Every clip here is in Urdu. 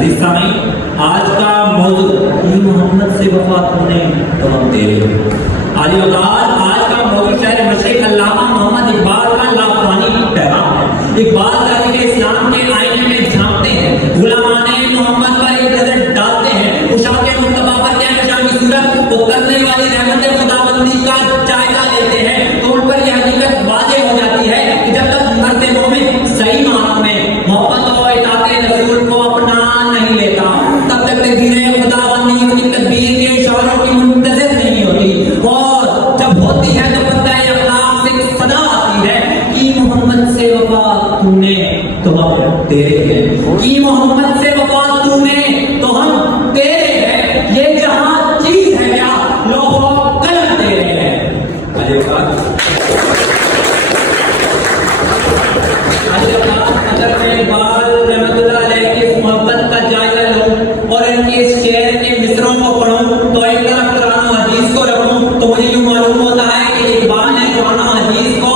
عزیز سامعین، آج کا موضوع یہ محمد سے وفا تم نے تو ہم تیرے ہیں۔ عالی اوقات آج کا موضوع شہر مشرق علامہ محمد اقبال کا لافانی پیغام ہے۔ اقبال تاریخ اسلام کے آئینے میں جھانکتے ہیں، غلامان محمد پر ایک نظر ڈالتے ہیں، اشاق مصطفیٰ پر کہکشاں کی صورت اترنے والی رحمت خداوندی کا جائزہ لیتے ہیں تو ان پر یہ حقیقت واضح ہو جاتی ہے کہ جب تک مرد مومن صحیح معنوں میں محبت و اطاعت رسول کو اپنا نہیں لیتا تب تک تقدیر خداوندی اس کی تدبیر کے اشاروں کی منتظر نہیں ہوتی، اور جب ہوتی ہے تو پتہ اخلاق سے ایک صدا آتی ہے کہ محمد سے وفا تو نے تو ہم تیرے ہیں، کہ محمد سے وفا تو نے تو ہم تیرے ہیں، یہ جہاں چیز ہے کیا لوح و قلم تیرے ہیں۔ اگر میں اقبال رحمۃ اللہ علیہ کی اس محبت کا جائزہ لوں اور ان کے اس شعر کے مصروں کو پڑھوں تو ایک طرف قرآن و حدیث کو رکھوں تو مجھے یوں معلوم ہوتا ہے کہ اقبال نے قرآن و حدیث کو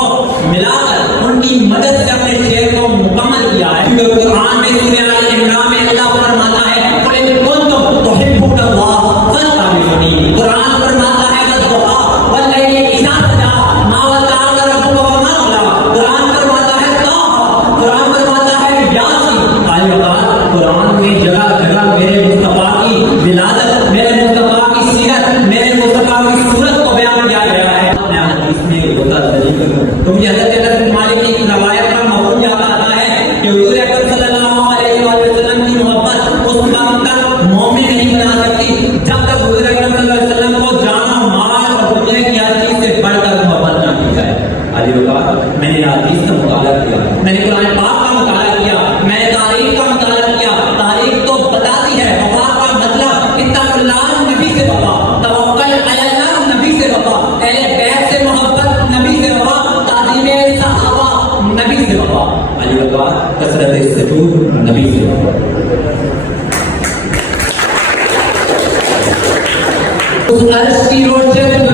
ملا کر ان کی مدد سے اپنے شعر کو مکمل کیا ہے۔ کیونکہ قرآن میں سورہ آل عمران میں اللہ فرماتا ہے قُلْ إِن كُنتُمْ تُحِبُّونَ اللَّهَ فَاتَّبِعُونِي، قرآن فرماتا ہے وَالضُّحَىٰ وَاللَّيْلِ إِذَا سَجَىٰ مَا وَدَّعَكَ رَبُّكَ وَمَا قَلَىٰ، قرآن فرماتا ہے طٰہَا، قرآن فرماتا ہے یاسین۔ آج اوقات قرآن میں جگہ جگہ میرے مصطفیٰ کی ولادت، میرے مصطفیٰ کی سیرت، میرے مصطفیٰ کی صورت کو بیان کیا گیا ہے۔ میں حدیث میں ہوتا دلیل کروں تو مجھے حضرت انس بن مالک کی روایت کا مفہوم یاد آتا ہے کہ حضور اکرم صلی اللہ علیہ وآلہ وسلم کی محبت اس وقت تک مومن نہیں بنا سکتی جب تک حضور اکرم صلی اللہ علیہ وسلم کو جان و مال اور دنیا کی ہر چیز سے بڑھ کر محبت نہ کی جائے۔ علی اوقات میں نے حدیث کا مطالعہ کیا، میں نے قرآن پاک کا مطالعہ کیا، میں نے تاریخ کا مطالعہ کیا۔ تاریخ تو بتاتی ہے وفا کا مطلب اتق اللہ نبی سے وفا، توکل علی اللہ نبی سے وفا، اہل بیت سے محبت نبی سے وفا، تعظیم صحابہ نبی سے وفا، علی اوقات کثرت سجود نبی سے وفا۔ اس عرش کی روشن